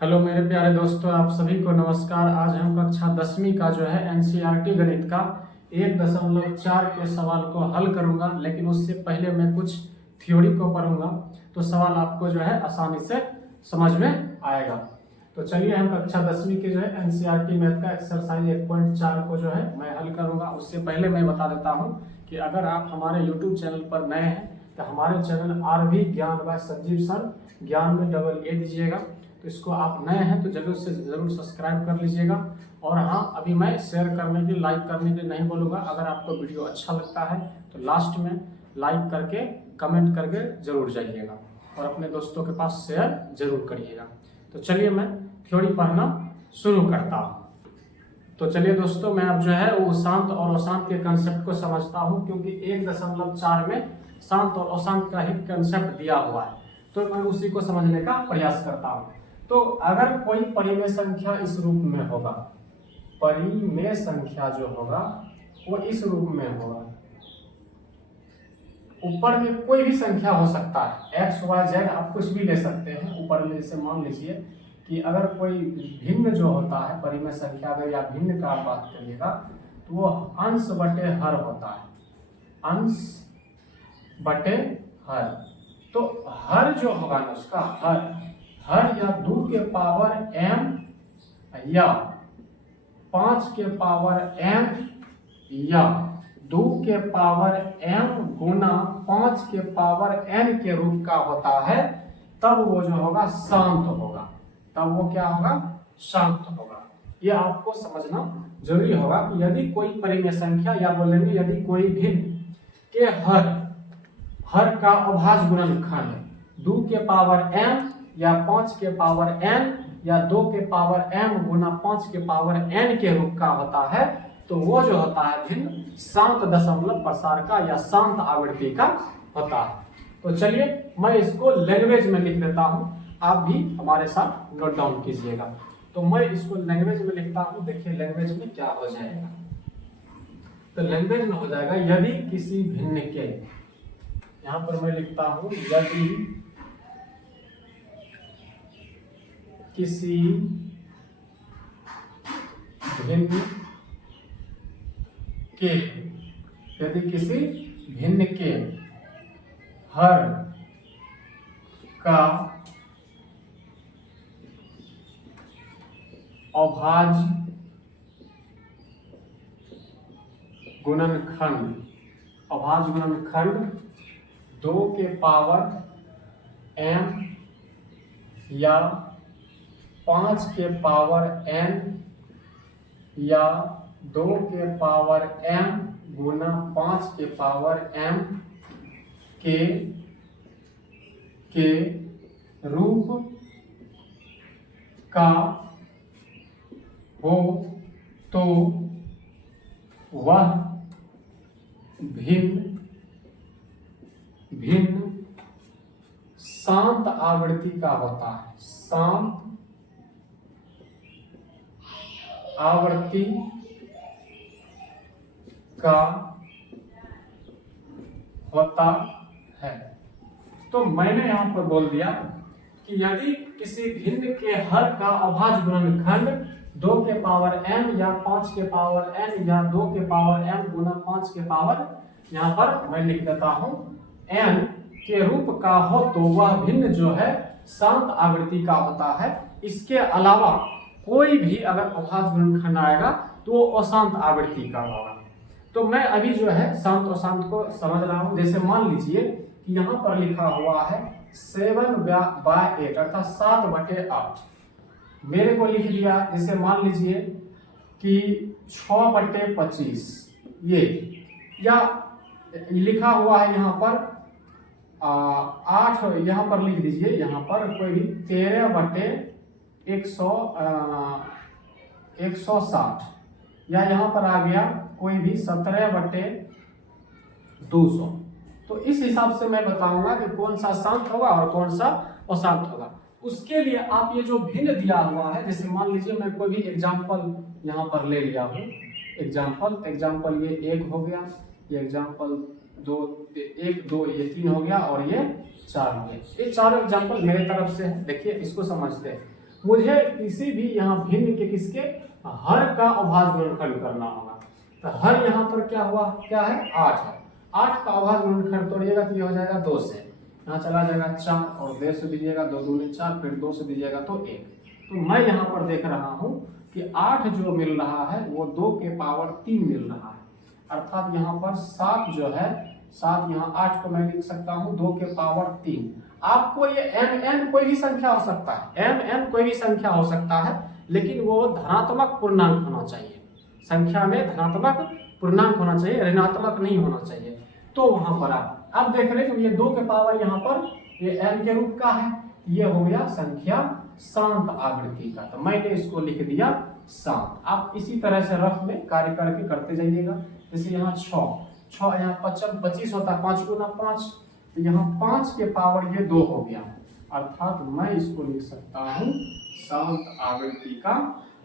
Hello मेरे प्यारे दोस्तों, आप सभी को नमस्कार। आज हम कक्षा 10वीं का जो है एनसीईआरटी गणित का 1.4 के सवाल को हल करूंगा, लेकिन उससे पहले मैं कुछ थ्योरी को पढ़ूंगा तो सवाल आपको जो है आसानी से समझ में आएगा। तो चलिए हम कक्षा 10वीं के जो है एनसीईआरटी मैथ का एक्सरसाइज 1.4 को जो है मैं हल करूंगा। उससे पहले मैं बता देता हूँ कि अगर आप हमारे यूट्यूब चैनल पर नए हैं तो हमारे चैनल आरवी ज्ञान बाय संजीव सर, ज्ञान में डबल ए दीजिएगा। तो इसको आप नए हैं तो जरूर सब्सक्राइब कर लीजिएगा। और हाँ, अभी मैं शेयर करने की, लाइक करने की नहीं बोलूँगा। अगर आपको वीडियो अच्छा लगता है तो लास्ट में लाइक करके कमेंट करके जरूर जाइएगा और अपने दोस्तों के पास शेयर जरूर करिएगा। तो चलिए मैं थ्योरी पढ़ना शुरू करता हूँ। तो चलिए दोस्तों, मैं अब जो है वो शांत और अशांत के कंसेप्ट को समझता हूँ, क्योंकि 1.4 में शांत और अशांत का ही कंसेप्ट दिया हुआ है, तो मैं उसी को समझने का प्रयास करता हूँ। तो अगर कोई परिमेय संख्या इस रूप में होगा, परिमेय संख्या जो होगा वो इस रूप में होगा, ऊपर में कोई भी संख्या हो सकता है, एक्स वाई जेड आप कुछ भी ले सकते हैं। ऊपर में जैसे मान लीजिए कि अगर कोई भिन्न जो होता है परिमेय संख्या में, या भिन्न का आप बात करिएगा तो वो अंश बटे हर होता है, अंश बटे हर। तो हर जो होगा ना उसका हर या 2 के पावर m या 5 के पावर m या 2 के पावर m गुना 5 के पावर n के रूप का होता है, तब वो जो होगा शांत होगा। तब वो क्या होगा? शांत होगा। ये आपको समझना जरूरी होगा कि यदि कोई परिमेय संख्या, या बोलेंगे यदि कोई भिन्न के हर का अभाज्य गुणनखंड 2 के पावर m या 5 के पावर n या 2 के पावर m गुना 5 के पावर n के रूप का होता है, तो वो जो होता है भिन्न शांत दशमलव प्रसार का या शांत आवृत्ति का होता है। तो चलिए मैं इसको लैंग्वेज में लिख देता हूँ, आप भी हमारे साथ नोट डाउन कीजिएगा। तो मैं इसको लैंग्वेज में लिखता हूँ। देखिए लैंग्वेज में क्या हो जाएगा। तो लैंग्वेज में हो जाएगा यदि किसी भिन्न के, यहां पर मैं लिखता हूं यदि किसी भिन्न के, यदि किसी भिन्न के हर का अभाज्य गुणनखंड, अभाज्य गुणनखंड 2 के पावर m या 5 के पावर n या 2 के पावर m गुना 5 के पावर m के रूप का हो, तो वह भिन्न शांत आवृत्ति का होता है, शांत आवृत्ति का होता है। तो मैंने यहां पर बोल दिया कि यदि किसी भिन्न के हर का अभाज्य गुणनखंड 2 के पावर m या 5 के पावर n या 2 के पावर m गुना 5 के पावर, यहाँ पर मैं लिख देता हूं n के रूप का हो, तो वह भिन्न जो है शांत आवृत्ति का होता है। इसके अलावा कोई भी अगर अभाज्य गुणनखंड आएगा तो वो अशांत आवृत्ति का होगा। तो मैं अभी जो है शांत अशांत को समझ रहा हूं। जैसे मान लीजिए कि यहाँ पर लिखा हुआ है 7/8 अर्थात 7/8, मेरे को लिख दिया। जैसे मान लीजिए कि 6/25, ये या लिखा हुआ है यहाँ पर 8, यहाँ पर लिख दीजिए। यहाँ पर कोई भी 13/160, या यहाँ पर आ गया कोई भी 17/200। तो इस हिसाब से मैं बताऊंगा कि कौन सा शांत होगा और कौन सा अशांत होगा। उसके लिए आप ये जो भिन्न दिया हुआ है, जैसे मान लीजिए मैं कोई भी एग्जाम्पल यहाँ पर ले लिया हूँ, एग्जाम्पल ये 1 हो गया, ये एग्जाम्पल 2, 1 2 ये 3 हो गया और ये 4 हो गया। ये चारों एग्जाम्पल मेरे तरफ से है। देखिए इसको समझते हैं। मुझे किसी भी यहाँ भिन्न के किसके हर का अभाज्य गुणनखंड करना होगा। तो हर यहाँ पर क्या हुआ, क्या है 8 है, 8 का अभाज्य गुणनखंड तोड़िएगा तो ये हो जाएगा 2 से, यहाँ चला जाएगा 4 और 2 से दीजिएगा 2 दूनी 4, फिर 2 से दीजिएगा तो 1। तो मैं यहाँ पर देख रहा हूँ कि 8 जो मिल रहा है वो 2 के पावर 3 मिल रहा है, अर्थात यहाँ पर 7 जो है 7, यहाँ 8 को मैं लिख सकता हूँ 2 के पावर 3। आपको ये m कोई भी संख्या हो सकता है, m कोई भी संख्या हो सकता है, लेकिन वो धनात्मक पूर्णांक होना चाहिए। संख्या में धनात्मक पूर्णांक होना चाहिए, ऋणात्मक नहीं होना चाहिए। तो वहां पर आप देख रहे हैं ये 2 के पावर यहाँ पर ये m के रूप का है, ये हो गया संख्या शांत आवृत्ति का, तो मैंने इसको लिख दिया शांत। आप इसी तरह से रफ में कार्य करके करते जाइएगा। जैसे यहाँ 6 यहाँ 25 होता है, 5 गुना 5, तो यहाँ 5 के पावर ये 2 हो गया, अर्थात मैं इसको लिख सकता हूँ शांत आवृत्ति का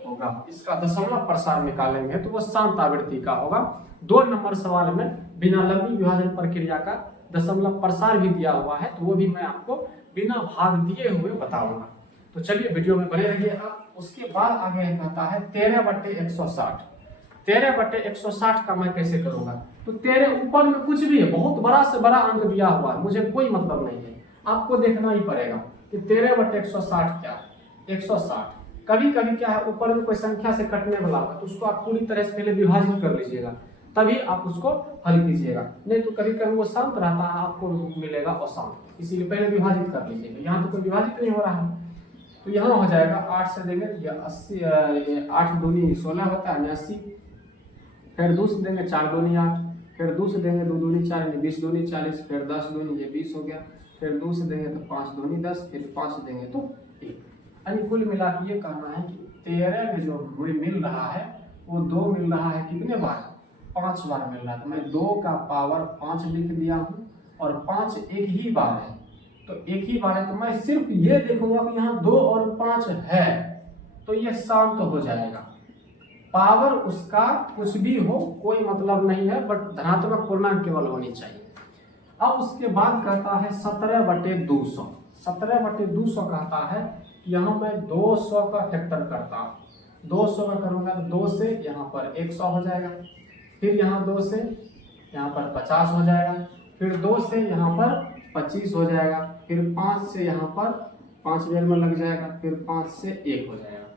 होगा। इसका दशमलव प्रसार निकालेंगे तो वो शांत आवृत्ति का होगा। 2 नंबर सवाल में बिना लंबी विभाजन प्रक्रिया का दशमलव प्रसार भी दिया हुआ है, तो वो भी मैं आपको बिना भाग दिए हुए बताऊंगा। तो चलिए वीडियो में बने रहिए आप। उसके बाद आगे कहता है 13/160। 13/160 का मैं कैसे करूंगा, तो 13 ऊपर में कुछ भी है, बहुत बड़ा से बड़ा अंक दिया हुआ है, मुझे कोई मतलब नहीं है, आपको देखना ही पड़ेगा कि 13/160 क्या है। 160 कभी कभी क्या है ऊपर में कोई संख्या से कटने वाला होगा, तो उसको आप पूरी तरह से पहले विभाजित कर लीजिएगा, तभी आप उसको हल कीजिएगा। नहीं तो कभी कभी वो शांत रहता है, आपको मिलेगा अशांत, इसीलिए पहले विभाजित कर लीजिएगा। यहाँ तो कोई विभाजित नहीं हो रहा है, तो यहाँ हो जाएगा 8 से देंगे तो 80, 8 दूनी 16 होता है 89, फिर 2 से देंगे 4 दूनी 8, फिर 2 से देंगे 2 दूनी 4 20 दूनी 40, फिर 10 दूनी ये 20 हो गया, फिर 2 से देंगे तो 5 दूनी 10, फिर 5 से देंगे तो 1। यानी कुल मिला के ये कहना है कि 13 में जो मिल रहा है वो 2 मिल रहा है, कितने बार 5 बार मिल रहा है। तो मैं 2 का पावर 5 लिख दिया हूँ, और 5 एक ही बार है, तो एक ही बार है, तो मैं सिर्फ ये देखूंगा कि यहाँ 2 और 5 है, तो ये शांत हो जाएगा। पावर उसका कुछ भी हो कोई मतलब नहीं है, बट धनात्मक पूर्णांक केवल होनी चाहिए। अब उसके बाद कहता है 17/200। 17/200 कहता है यहाँ मैं 200 का फैक्टर करता हूँ। 200 का करूंगा तो 2 से यहाँ पर 100 हो जाएगा, फिर यहाँ 2 से यहाँ पर 50 हो जाएगा, फिर 2 से यहाँ पर 25 हो जाएगा, फिर 5 से यहाँ पर 5 बेर में लग जाएगा, फिर 5 से 1 हो जाएगा।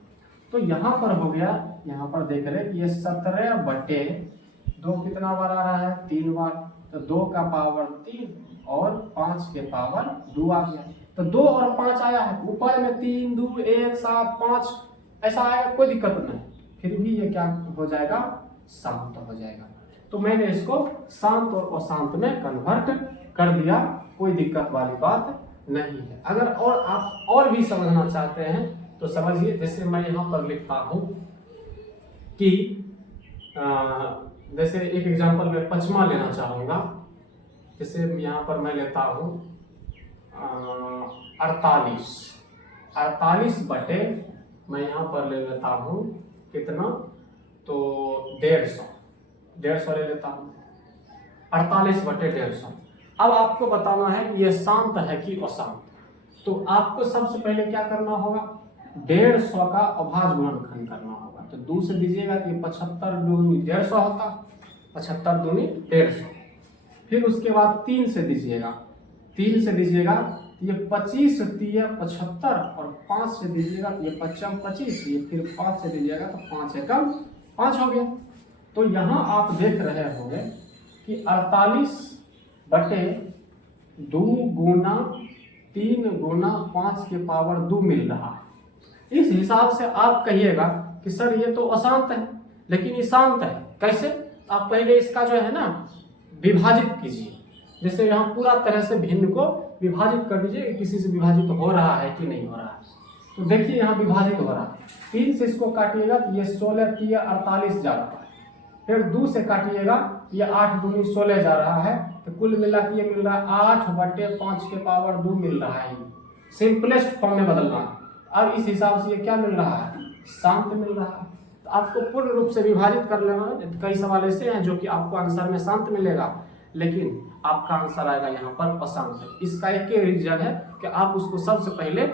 तो यहाँ पर हो गया, यहाँ पर देख रहे हैं कि ये 17/2 कितना बार आ रहा है 3 बार, तो 2 का पावर 3 और 5 के पावर 2 आ गया। तो 2 और 5 आया है, ऊपर में 3 2 1 7 5 ऐसा आएगा, कोई दिक्कत नहीं, फिर भी ये क्या हो जाएगा शांत हो जाएगा। तो मैंने इसको शांत और अशांत में कन्वर्ट कर दिया, कोई दिक्कत वाली बात नहीं है। अगर और आप और भी समझना चाहते हैं तो समझिए। जैसे मैं यहाँ पर लिखता हूँ कि जैसे एक एग्जांपल में पचमा लेना चाहूँगा, जैसे यहाँ पर मैं लेता हूँ 48 बटे मैं यहाँ पर ले लेता हूँ कितना, तो 150 ले लेता हूँ, 48/150। अब आपको बताना है कि यह शांत है कि अशांत। तो आपको सबसे पहले क्या करना होगा, 150 का अभाज्य गुणनखंड करना होगा। तो 2 से दीजिएगा तो ये 75 दूनी 150 होता, 75 दूनी 150। फिर उसके बाद 3 से दीजिएगा, 3 से दीजिएगा तो ये 25 3 75, और 5 से दीजिएगा तो ये 25, ये फिर 5 से दीजिएगा तो 5 एकम 5 हो गया। तो यहाँ आप देख रहे होंगे कि 48/2 गुना 3 गुना 5 के पावर 2 मिल रहा है। इस हिसाब से आप कहिएगा कि सर ये तो अशांत है, लेकिन ये शांत है कैसे। आप पहले इसका जो है ना विभाजित कीजिए, जैसे यहाँ पूरा तरह से भिन्न को विभाजित कर दीजिए, किसी से विभाजित हो रहा है कि नहीं हो रहा है। तो देखिए यहाँ विभाजित हो रहा है, 3 से इसको काटिएगा तो ये 16 3 48 जा रहा है, फिर 2 से काटिएगा ये 8 दूनी 16 जा रहा है, तो कुल मिला के ये मिल रहा है 8/5 के पावर 2 मिल रहा है। सिंपलेस्ट फॉर्म में बदलना है। अब इस हिसाब से ये क्या मिल रहा है, शांत मिल रहा है। तो आपको पूर्ण रूप से विभाजित कर लेना। कई सवाल ऐसे हैं जो कि आपको आंसर में शांत मिलेगा, लेकिन आपका आंसर आएगा यहाँ पर अशांत। इसका एक ही रीजन है कि आप उसको सबसे पहले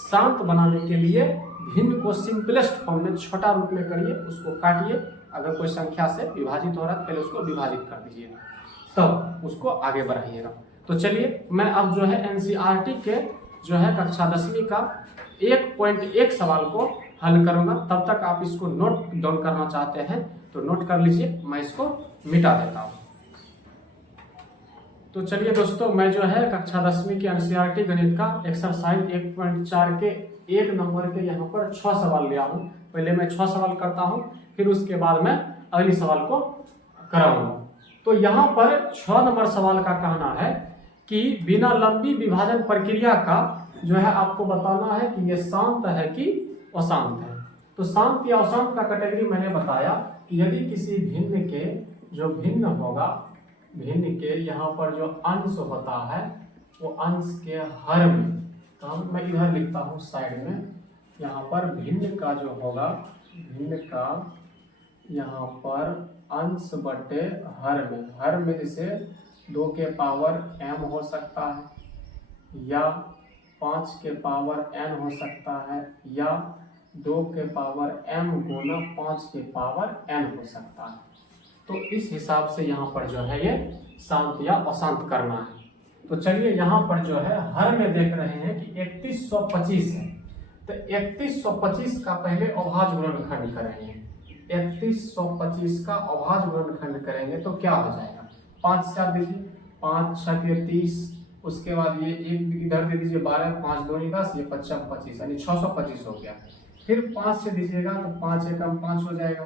शांत बनाने के लिए भिन्न को सिंपलेस्ट फॉर्म में छोटा रूप में करिए, उसको काटिए। अगर कोई संख्या से विभाजित हो रहा है पहले उसको विभाजित कर दीजिएगा, तब उसको आगे बढ़ाइएगा। तो चलिए मैं अब जो है एनसीईआरटी के जो है कक्षा 10वीं का 1.1 सवाल को हल करूंगा। तब तक आप इसको नोट डाउन करना चाहते हैं तो नोट कर लीजिए, मैं इसको मिटा देता हूँ। तो चलिए दोस्तों, मैं जो है कक्षा 10वीं की एनसीईआरटी गणित का एक्सरसाइज 1.4 के 1 नंबर के यहाँ पर 6 सवाल लिया हूँ। पहले मैं 6 सवाल करता हूँ, फिर उसके बाद मैं अगली सवाल को कराऊंगा। तो यहाँ पर 6 नंबर सवाल का कहना है कि बिना लंबी विभाजन प्रक्रिया का जो है आपको बताना है कि ये शांत है कि अशांत है। तो शांत या अशांत का कैटेगरी मैंने बताया कि यदि किसी भिन्न के जो भिन्न होगा, भिन्न के यहाँ पर जो अंश होता है वो अंश के हर में, तो मैं इधर लिखता हूँ साइड में, यहाँ पर भिन्न का जो होगा, भिन्न का यहाँ पर अंश बटे हर में जैसे 2 के पावर m हो सकता है या 5 के पावर n हो सकता है या 2 के पावर m गुना 5 के पावर n हो सकता है। तो इस हिसाब से यहाँ पर जो है ये शांत या अशांत करना है। तो चलिए यहाँ पर जो है हर में देख रहे हैं कि 3125 है, तो 3125 का पहले अभाज्य गुणनखंड करेंगे। 3125 का अभाज्य गुणनखंड करेंगे तो क्या हो जाएगा, 5 से आप दीजिए, 5 6 के 30, उसके बाद ये एक इधर दे दीजिए 12, 5 2 10, ये 55 25 यानी 625 हो गया। फिर 5 से दीजिएगा तो 5 एकम 5 हो जाएगा,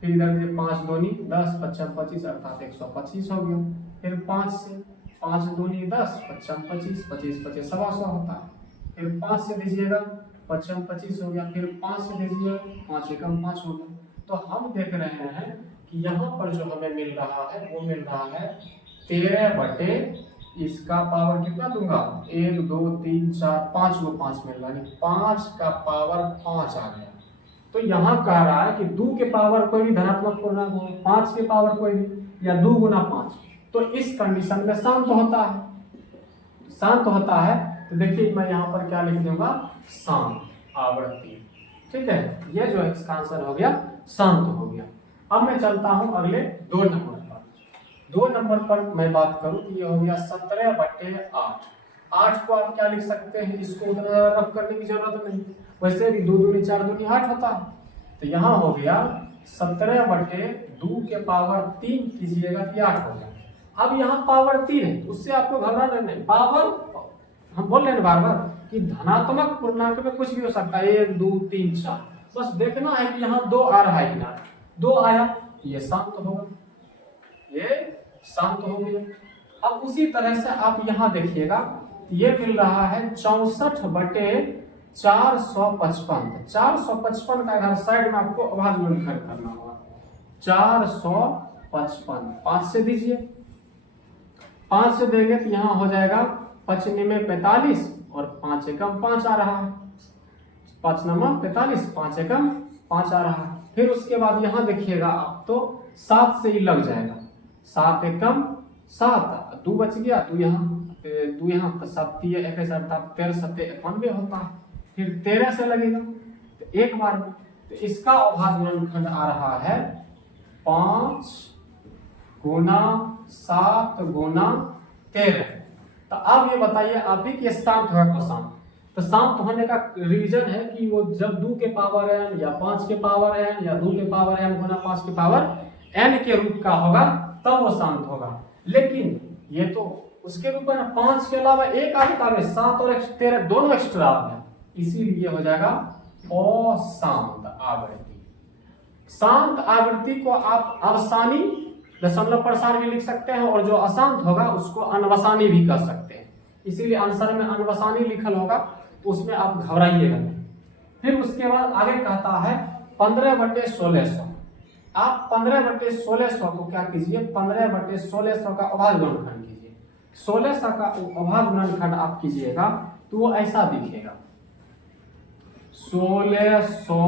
फिर इधर दीजिए 5 2 10, 55 25 अर्थात 125 हो गया। फिर 5 से 5 2 10, 55 25 25 25 125 होता है। फिर 5 से दीजिएगा 55 25 हो गया, फिर 5 से दीजिए 5 एकम 5 हो गया। तो हम देख रहे हैं कि यहाँ पर जो हमें मिल रहा है वो मिल रहा है 13 बटे इसका पावर कितना दूंगा, 1 2 3 4 5 को 5 मिल रहा है, 5 का पावर 5 आ गया। तो यहाँ कह रहा है कि 2 के पावर कोई भी धनात्मक पूर्णांक हो, 5 के पावर कोई भी, या 2 गुना 5, तो इस कंडीशन में शांत होता है, शांत होता है। तो देखिए मैं यहाँ पर क्या लिख दूंगा, शांत आवृत्ति। ठीक है, ये जो है इसका आंसर हो गया, शांत हो गया। अब मैं चलता हूँ अगले 2 नंबर पर। 2 नंबर पर मैं बात करूँ कि ये हो गया 17 बटे 8। 8 को आप क्या लिख सकते हैं, इसको उतना रफ करने की जरूरत नहीं, वैसे भी 2 दूनी 4 दूनी 8 होता है। तो यहाँ हो गया 17 बटे 2 के पावर 3 कीजिएगा तो 8 हो गया। अब यहाँ पावर 3 है, उससे आपको घबराना नहीं, पावर हम बोल रहे हैं बार बार कि धनात्मक पूर्णांक में कुछ भी हो सकता है, 1 2 3 4, बस देखना है कि यहाँ 2 आ रहा है कि ना, 2 आया, ये शांत होगा, ये शांत हो गया। अब उसी तरह से आप यहाँ देखिएगा, ये मिल रहा है 64 बटे 455। 455 का अगर साइड में आपको अभाज्य गुणनखंड करना होगा, 455 5 से दीजिए, 5 से देंगे तो यहाँ हो जाएगा 5 में 45 और 5 एकम 5 आ रहा है, 5 नंबर 45, 5 एकम 5 आ रहा है। फिर उसके बाद यहाँ देखिएगा आप तो 7 से ही लग जाएगा, 7 एकम 7, 2 बच गया, 2 यहाँ 7 21 अर्थात 13 7 91 होता है। फिर 13 से लगेगा तो एक बार में, तो इसका अभाज्य गुणनखंड आ रहा है 5 गुना 7 गुना 13। तो अब ये बताइए आप ही कि शांत है तो शांत, तो शांत होने का रीजन है कि वो जब 2 के पावर n या 5 के पावर n या 2 के पावर m गुना 5 के पावर n के रूप का होगा तब वो शांत होगा। लेकिन ये तो उसके रूप में 5 के अलावा एक आता है, 7 और 13 दोनों एक्स्ट्रा आ गया, इसीलिए हो जाएगा अशांत आवृत्ति। शांत आवृत्ति को आप अवसानी दशमलव प्रसार भी लिख सकते हैं और जो अशांत होगा उसको अनवसानी भी कर सकते हैं, इसीलिए आंसर में अनवसानी लिखल होगा तो उसमें आप घबराइएगा नहीं। फिर उसके बाद आगे कहता है 15 बटे 1600। आप 15 बटे 1600 को क्या कीजिए, 15 बटे 1600 का अभाज्य गुणनखंड कीजिए। 1600 का अभाज्य गुणनखंड आप कीजिएगा तो वो ऐसा दिखेगा, 1600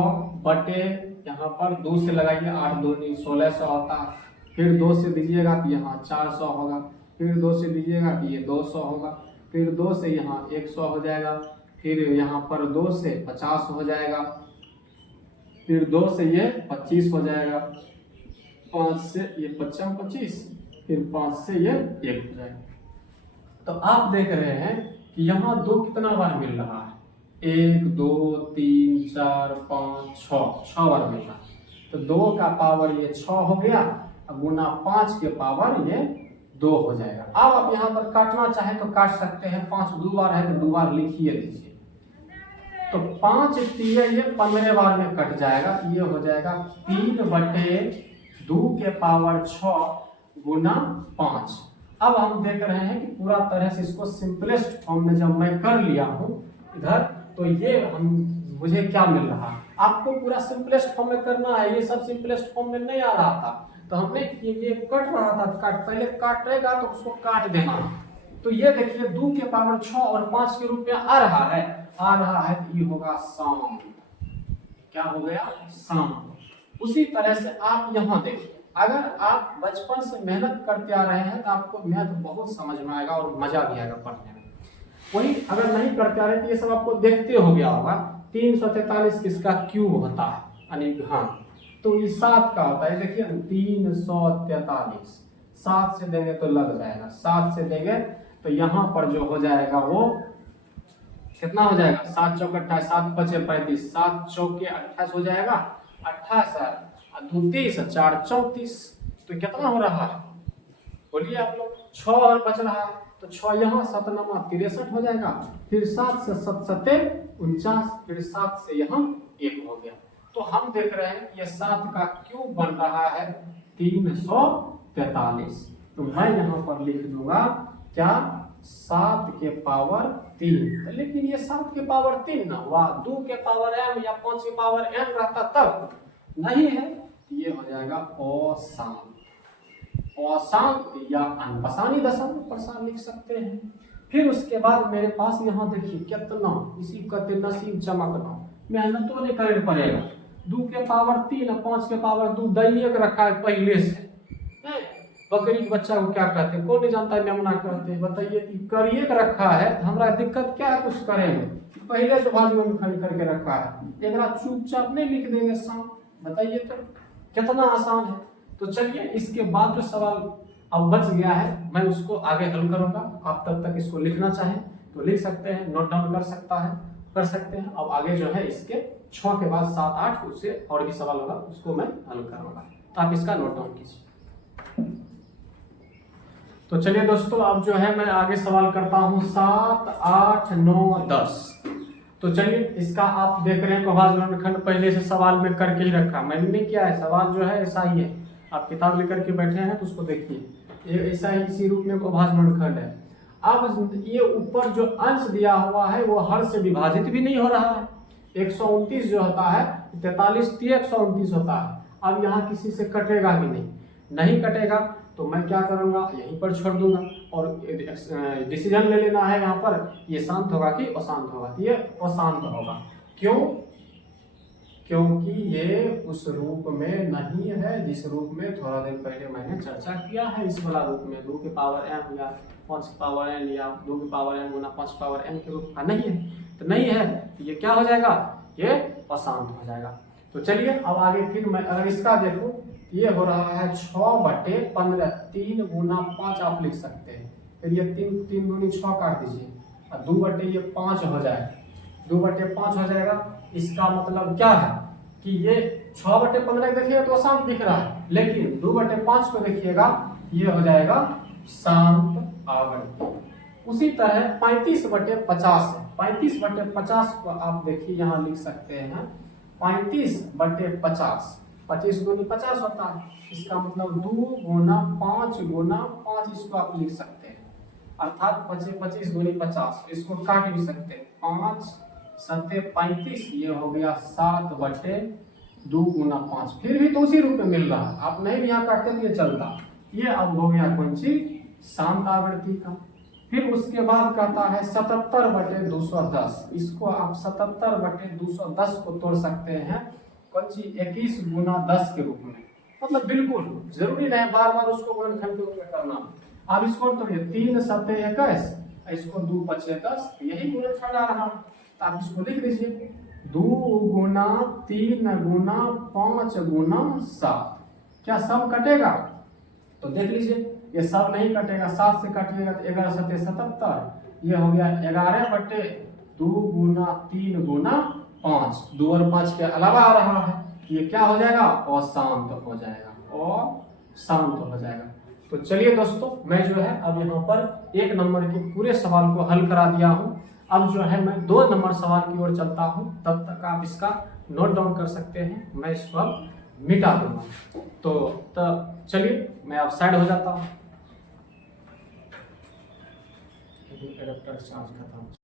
बटे यहाँ पर 2 से लगाइए, 8 दूनी 1600 होता है। फिर 2 से दीजिएगा तो यहाँ 400 होगा, फिर 2 से दीजिएगा तो ये 200 होगा, फिर 2 से यहाँ 100 हो जाएगा, फिर यहाँ पर 2 से 50 हो जाएगा, फिर 2 से ये 25 हो जाएगा, 5 से ये 25 25, फिर 5 से ये 1 हो जाएगा। तो आप देख रहे हैं कि यहाँ 2 कितना बार मिल रहा है, 1 2 3 4 5 6 बार मिल रहा है। तो 2 का पावर ये 6 हो गया, गुना 5 के पावर ये 2 हो जाएगा। अब आप यहाँ पर काटना चाहे तो काट सकते हैं, 5 2 बार है तो 2 बार लिखिए दीजिए। तो 5 ये 15 बार में कट जाएगा, ये हो जाएगा 3/2 के पावर 6 गुना 5। अब हम देख रहे हैं कि पूरा तरह से इसको सिंपलेस्ट फॉर्म में जब मैं कर लिया हूँ इधर, तो ये मुझे क्या मिल रहा है। आपको पूरा सिंपलेस्ट फॉर्म में करना है, ये सब सिंपलेस्ट फॉर्म में नहीं आ रहा था, तो हमने ये कट रहा था, पहले काटेगा तो उसको काट देना। तो ये देखिए 2 के पावर 6 और 5 के रूप में आ रहा है तो ये होगा सम। क्या हो गया, सम। उसी तरह से आप यहाँ देखिए, अगर आप बचपन से मेहनत करते आ रहे हैं तो आपको मैथ बहुत समझ में आएगा और मजा भी आएगा पढ़ने में। वही अगर नहीं करते आ रहे तो ये सब आपको देखते हो गया होगा। 343 किसका क्यूब होता है, यानी घन, तो ये 7 का होता है। देखिए 343, 7 से देंगे तो लग जाएगा, 7 से देंगे तो यहाँ पर जो हो जाएगा वो कितना हो जाएगा, 7 चौक 28, 7 पचे 35, 7 चौके 28 हो जाएगा, 28 है 32, 4 34, तो कितना हो रहा है बोलिए आप लोग, 6 और बच रहा है तो 6 यहाँ 7 9 63 हो जाएगा, फिर 7 से 7 7 49, फिर 7 से यहाँ 1 हो गया। तो हम देख रहे हैं ये 7 का क्यूब बन रहा है 343। तो मैं यहाँ पर लिख दूंगा क्या, 7 के पावर 3। लेकिन ये 7 के पावर 3 ना हुआ, 2 के पावर m या 5 के पावर m रहता तब, नहीं है, ये हो जाएगा अशांत। अशांत या अनपसानी दशमलव प्रसार लिख सकते हैं। फिर उसके बाद मेरे पास यहाँ देखिए कितना, इसी कहते नसीब चमकना, मेहनत तो नहीं करने पड़ेगा। 2 के पावर 3 और 5 के पावर 2 दैनिक रखा है पहले से। बकरी के बच्चा को क्या कहते हैं, कौन नहीं जानता है, मेमना कहते हैं। बताइए कि करिए का रखा है, हमारा दिक्कत क्या है, कुछ करेंगे पहले से भाजी में खड़ी करके रखा है, एक चुपचाप नहीं लिख देंगे शाम। बताइए तो कितना आसान है। तो चलिए इसके बाद जो सवाल अब बच गया है मैं उसको आगे हल करूंगा। आप तब तक इसको लिखना चाहें तो लिख सकते हैं, नोट डाउन कर सकते हैं। अब आगे जो है इसके 6 के बाद 7 8 उससे और भी सवाल होगा, उसको मैं हल करूंगा, तो आप इसका नोट डाउन कीजिए। तो चलिए दोस्तों अब जो है मैं आगे सवाल करता हूँ 7 8 9 10। तो चलिए इसका आप देख रहे हैं अभाज्य खंड पहले से सवाल में करके ही रखा, मैंने नहीं किया है, सवाल जो है ऐसा ही है। आप किताब लेकर के बैठे हैं तो उसको देखिए, ये ऐसा ही इसी रूप में अभाज्य खंड है। अब ये ऊपर जो अंश दिया हुआ है वो हर से विभाजित भी नहीं हो रहा है। 129 जो होता है 43 129 होता है। अब यहाँ किसी से कटेगा भी नहीं कटेगा तो मैं क्या करूँगा, यहीं पर छोड़ दूंगा और डिसीजन ले लेना है यहाँ पर, ये शांत होगा कि अशांत होगा। ये अशांत होगा, क्यों, क्योंकि ये उस रूप में नहीं है जिस रूप में थोड़ा देर पहले मैंने चर्चा किया है। इस वाला रूप में 2 के पावर m या 5 के पावर n या 2 के पावर m गुना 5 पावर n के रूप का नहीं है, तो नहीं है तो ये क्या हो जाएगा, ये अशांत हो जाएगा। तो चलिए अब आगे फिर मैं अगर इसका देखूं, ये हो रहा है 6/15, 3 गुना 5 आप लिख सकते हैं। फिर ये 3 दूनी 6 काट दीजिए और 2/5 हो जाएगा, 2/5 हो जाएगा। इसका मतलब क्या है कि ये 6/15 देखिएगा तो अशांत दिख रहा है, लेकिन 2/5 को देखिएगा ये हो जाएगा शांत आवृत्ति। उसी तरह 35/50 है, 35/50 को आप देखिए यहाँ लिख सकते हैं 35/50, 25 दूनी 50 होता है। इसका मतलब 2 गुना 5 गुना 5 इसको आप लिख सकते हैं, अर्थात 25 दूनी 50, इसको काट भी सकते हैं, 5 7 35, ये हो गया 7/2 गुना 5। फिर भी तो उसी रूप में मिल रहा है, आप नहीं भी यहाँ काटते तो ये चलता। ये अब हो गया कौन सी, शांत आवृत्ति का। फिर उसके बाद कहता है 77/210, इसको आप 77/210 को तोड़ सकते हैं कौन सी, 21 गुना 10 के रूप में। मतलब बिल्कुल जरूरी नहीं बार बार उसको गुणनखंड के रूप में करना। आप इसको तोड़िए, 3 7 21, इसको 2 5 10, यही गुणनखंड आ रहा, तो आप इसको लिख दीजिए 2 गुना 3 गुना 5 गुना 7, क्या सब कटेगा? तो देख लीजिए ये सब नहीं कटेगा, 7 से काटिएगा तो 11 7 77, ये हो गया 11/2 गुना 3 गुना 5, 2 और 5 के अलावा आ रहा है, ये क्या हो जाएगा? अशांत हो जाएगा, अशांत हो जाएगा। तो चलिए दोस्तों, मैं जो है अब यहाँ पर 1 नंबर के पूरे सवाल को हल करा दिया हूँ। अब जो है मैं 2 नंबर सवाल की ओर चलता हूँ, तब तक आप इसका नोट डाउन कर सकते हैं, मैं इसको अब मिटा दूंगा। तो चलिए मैं अब साइड हो जाता हूँ।